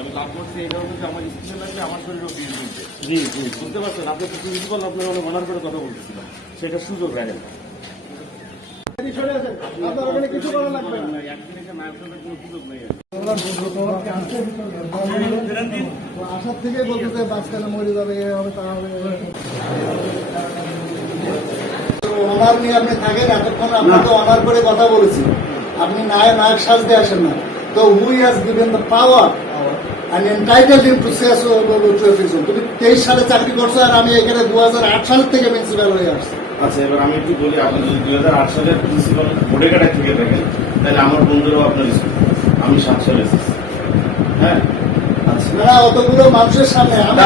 আমি লাভ করছি এটা হচ্ছে যে আমার স্ত্রীর লাগবে আমার শরীরেও বিষ দিচ্ছে জি জি বুঝতে পারছেন? আপনি তো প্রিন্সিপাল আপনার অনেক অনার করে কথা বলতেছিলাম। সেটা সুযোগ রাখেন আপনার ওখানে কিছু করা লাগবে না। একদিন এখানে না আসার কোনো সুযোগ নেই আর কি। আসার থেকে বলতেছে বাচ্চাটা মরে যাবে এ হবে তা হবে। অনার নিয়ে আপনি থাকেন এতক্ষণ আপনাকে অনার করে কথা বলেছি। আপনি নায়ক নায়ক সাজতে আসেন না। তো who has given the power to say so to a তুমি তেইশ সালে চাকরি করছ আর আমি এখানে দু হাজার আট সাল থেকে প্রিন্সিপাল হয়ে আসছি। আচ্ছা এবার আমি একটু বলি আপনি যদি দুই হাজার আট সালের প্রিন্সিপাল বোর্ডে কাটা থেকে থাকেন তাহলে আমার বন্ধুরাও আপনার স্কুল আমি সাত সালে এসেছি। হ্যাঁ? আচ্ছা। না অতগুলো মানুষের সামনে আমি-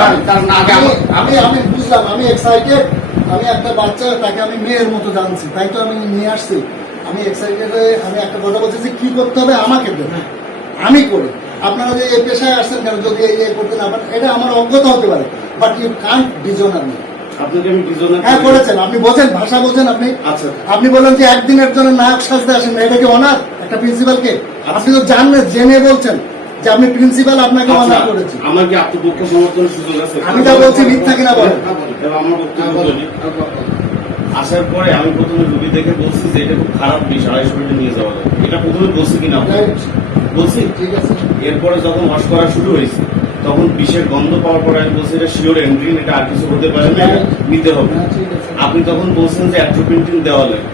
আমি আমি আমি বুঝলাম আমি এক্সাইটেড আমি একটা বাচ্চা তাকে আমি মেয়ের মতো জানছি তাই তো আমি নিয়ে আসছি। আমি এক্সাইটেড হয়ে আমি একটা কথা বলছি যে কি করতে হবে আমাকে দেন আমি করি। আপনারা যে এই পেশায় আসছেন কেন যদি এই করতে না পারেন এটা আমার অজ্ঞতা হতে পারে। বাট ইউ কান্ট ডিজন আমি আপনাকে আমি দুজনের হ্যাঁ করেছেন। আপনি বোঝেন ভাষা বোঝেন আপনি। আচ্ছা। আপনি বলেন যে একদিনের জন্য নায়ক সাজতে আসেন এটা কি অনার একটা প্রিন্সিপালকে আপনি তো জানেন জেনে বলছেন যে আপনি প্রিন্সিপাল আপনাকে আচ্ছা অনার করেছে। আমার কি আত্মপক্ষ সমর্থনের সুযোগ আছে? আমি যা বলছি মিথ্যা কিনা বলেন। আমার বক্তব্য বলি আসার পরে আমি প্রথমে রুগী দেখে বলছি যে এটা খুব খারাপ বিষ আড়াইশো মিনিটে নিয়ে যাওয়া যাবে এটা প্রথমে বলছি কিনা. বলছি ঠিক আছে। এরপরে যখন ওয়াশ করা শুরু হয়েছে তখন বিষের গন্ধ পাওয়ার পরে আমি বলছি এটা শিওর এন্ট্রিন এটা আর কিছু হতে পারে না নিতে হবে। হ্যাঁ, আপনি তখন বলছেন যে অ্যাট্রোপেন্টিন দেওয়া লাগে।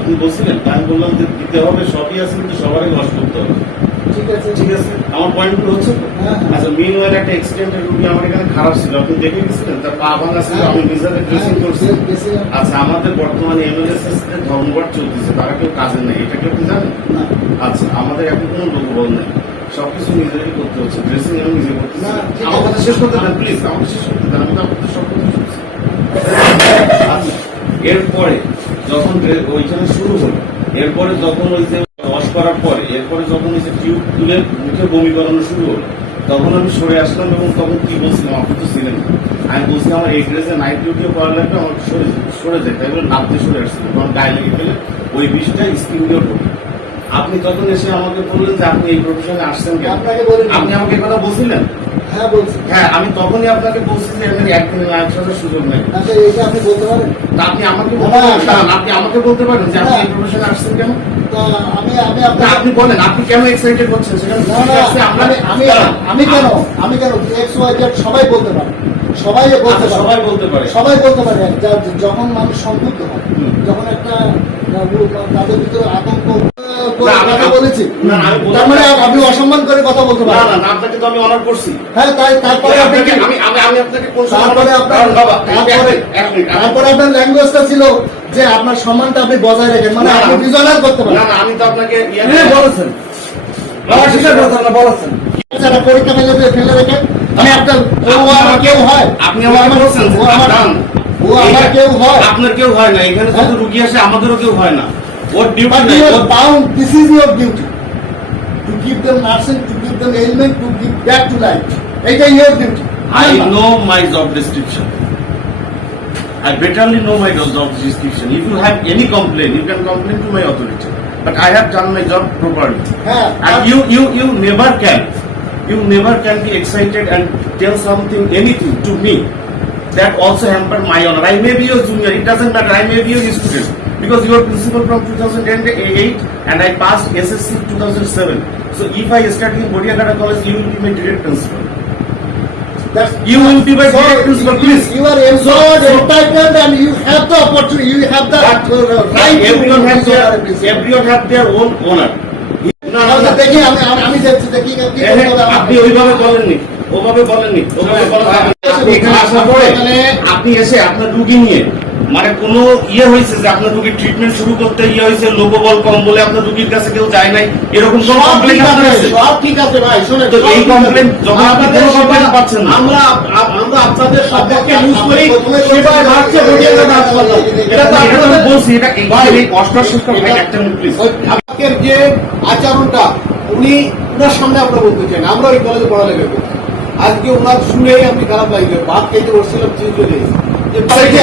আপনি বলছিলেন আমি বললাম যে দিতে হবে সবই আছে কিন্তু সবারই ওয়াশ করতে হবে। ঠিক আছে। ঠিক আছে? আমার পয়েন্টগুলো হচ্ছে? হ্যাঁ, হ্যাঁ। আচ্ছা মিন ওয়েল একটা এক্সিডেন্টের রুগী আমার এখানে খারাপ ছিল আপনি দেখে গেছিলেন? তার পা ভাঙা ছিল আমি নিজেদের ড্রেসিং করছি। বেশি- বেশি- আচ্ছা আমাদের বর্তমানে এমএলএসএস ধর্মঘট চলতেছে তারা কেউ কাজে নেই এটা কেউ জানেন না। আচ্ছা আমাদের এখন কোনো লোকবল নেই। সবকিছু নিজেরই করতে হচ্ছে ড্রেসিং আমি নিজে করতেছি না, আমার। কথা শেষ করতে দেন প্লিজ আমাকে শেষ করতে দেন আমি তো আপনাদের সব কথা শুনছি আচ্ছা এরপরে যখন ওইখানে শুরু হলো এরপরে যখন ওই যে ওয়াশ করার পরে এরপরে যখন ওই যে টিউব তুলে মুখে বমি করানো শুরু হলো তখন আমি সরে আসলাম এবং তখন কি বলছিলাম আপনি তো ছিলেন আমি বলছি আমার এই ড্রেসে নাইট ডিউটিও করা লাগবে আমার সরে সরে যায় তাই বলে নাপতে সরে আসছিল তখন গায়ে লেগে গেলে ওই বিষটা স্কিন দিয়ে আপনি তখন এসে আমাকে বললেন যে আপনি এই প্রফেশনে আসছেন আপনাকে বলিনি। আপনি আমাকে কথা বলছিলেন? হ্যাঁ বলছি। হ্যাঁ আমি তখনই আপনাকে বলছি যে এখানে একদিন নায়ক সাজার সুযোগ নেই। আচ্ছা এটা আপনি বলতে পারেন? তা আপনি আমাকে বলতে আপনি আমাকে বলতে পারেন যে আপনি এই প্রফেশনে আসছেন কেন? তো আমি আমি আপনি বলেন আপনি কেন এক্সাইটেড হচ্ছেন? সেখানে না, না, আছে, আমরা- আমি আমি আমি কেন? আমি কেন? এক্স ওয়াই জেড সবাই বলতে পারে। সবাই বলতে আচ্ছা, পারে। সবাই বলতে পারে। সবাই বলতে পারে। যখন মানুষ সংযুক্ত হয় যখন একটা তাদের ভিতরে আতঙ্ক আহ, করে না, আমি- কথা বলেছি না, আমি বলতে- তার মানে আপনি অসম্মান করে কথা বলতে পারেন না না, আপনাকে তো আমি অনার করছি। হ্যাঁ তাই তারপরে আপনাকে আমি আমি আমি আপনাকে তারপরে আপনার তারপরে এক মিনিট, এক মিনিট, তারপরে আপনার ল্যাঙ্গুয়েজটা ছিল যে আপনার সম্মানটা আপনি বজায় রাখেন। মানে। আপনি করতে পারেন। না আমি তো আপনাকে ইয়ে- বলেছেন। বলেছেন যারা পরীক্ষা ফেলে দিয়ে ফেলে রেখে আমি আপনার ও আমার কেউ হয়। আপনি আমাকে বলছেন ও আমার ও আমার কেউ হয়। আপনার কেউ হয় না। এখানে যত হ্যাঁ? রুগী আসে আমাদেরও কেউ হয় না। ওর duty But you are bound, this is your duty. To give them nursing, to give them ailment, to give back to life. এটাই your duty. I know my job description. I betterly know my job description. If you have any complaint, you can complain to my authority. But I have done my job properly. হ্যাঁ And you, you, you never can, you never can be excited and tell something, anything to me that also hamper my honor. I may be your junior, it doesn't matter. I may be your student because you are principal from 2008 and I passed SSC 2007. So if I start in Bodiagata College, you will be my direct principal. that's- You will be my So, direct principal, you- please. You are employed, entitled and you have the opportunity, you have the uh, right everyone has their, everyone have their own honor. আচ্ছা, আপনি ওইভাবে বলেননি ওভাবে বলেননি ওভাবে আপনি এখানে আসার পরে আপনি এসে আপনার রুগী নিয়ে মানে কোন ইয়ে হয়েছে যে আপনার রুগীর ট্রিটমেন্ট শুরু করতে ইয়ে হয়েছে লোকবল কম বলে আপনার রুগীর কাছে কেউ যায় নাই? এরকম কোন কমপ্লেন আপনার? সব ঠিক আছে ভাই শোনেন তো এই কমপ্লেন যখন আপনি কোনো কমপ্লেন পাচ্ছেন না। আমরা আমরা আপনাদের ইউজ করি সেবায় হাসপাতাল এটা তো আপনাদের বলছি এটা এই শেষ করবেন একটা মিনিট প্লিজ আজকের যে আচরণটা উনি ওনার সামনে আমরা বলতে চাই আমরা ওই কলেজে পড়ালেখা করি। আজকে ওনার শুনেই আপনি খারাপ লাগবে ভাত খেতে বসছিলাম। যে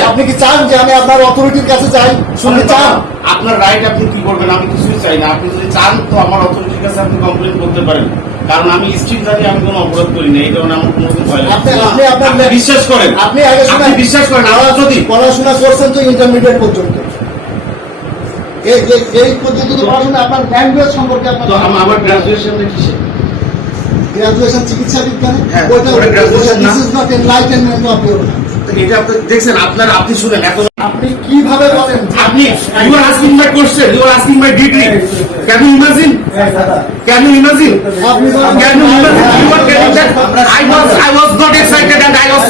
আপনি কি- চান যে আমি আপনার অথরিটির কাছে যাই? শুনতে চান? আপনার রাইট আপনি কি করবেন? আমি কিছুই চাই না। আপনি যদি চান তো আমার অথরিটির কাছে আপনি কমপ্লেন করতে পারেন। কারণ আমি স্ট্রিট জানি আমি কোনো অপরাধ করি না। এই কারণে আমার কোনো ভয় আপনি বিশ্বাস করেন। আপনি আগে আপনি বিশ্বাস করেন। আমার যদি পড়াশোনা করছেন তো ইন্টারমিডিয়েট পর্যন্ত। এই এই- পর্যন্ত তো পড়াশোনা আপনার ল্যাঙ্গুয়েজ সম্পর্কে আপনার আমার গ্রাজুয়েশনটা কিসে গ্রাজুয়েশন চিকিৎসা বিজ্ঞানে? হ্যাঁ, ওটা this is not enlightenment of your এটা আপনি দেখছেন আপনার আপনি শুনেন এত আপনি কীভাবে বলেন? আপনি you are asking my question you are asking my degree can you imagine can you imagine can you imagine I was I was not excited and I was